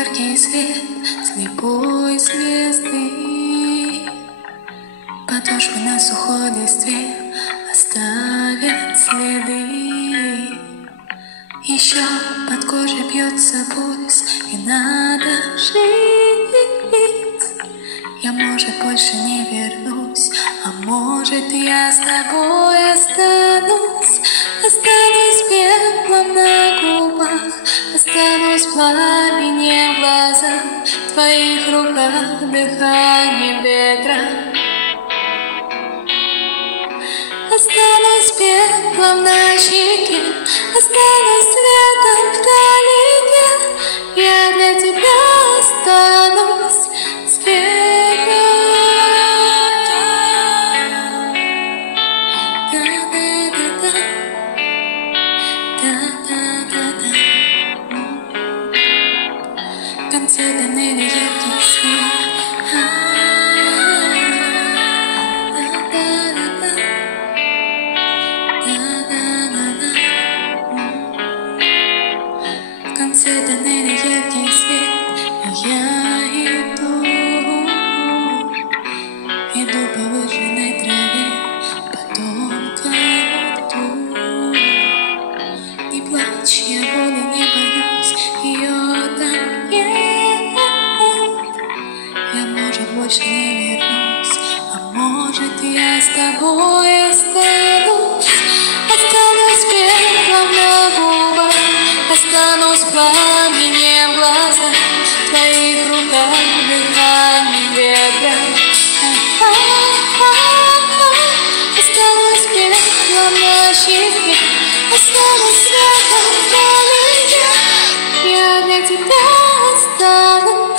яркий свет слепой звезды. Подошвы на сухой листве оставят следы. Еще под кожей бьется пульс, и надо жить. Я, может, больше не вернусь, а может, я с тобой останусь. Останусь пеплом на губах, останусь пламенем в глазах, в твоих руках дыхание ветра. Останусь пеплом на щеке, останусь светом вдалеке. Я для тебя останусь светом. В конце тоннеля яркий свет. В конце тоннеля яркий свет, и я иду по выжженной траве, по тонкому льду. Не плачь, я боли не боюсь, ее там нет. Я, может, больше не вернусь, а может, я с тобой останусь. Останусь пеплом на губах, останусь пламенем в глазах, в твоих руках дыхание ветра. Останусь пеплом на щеке, останусь светом вдалеке. Я для тебя останусь.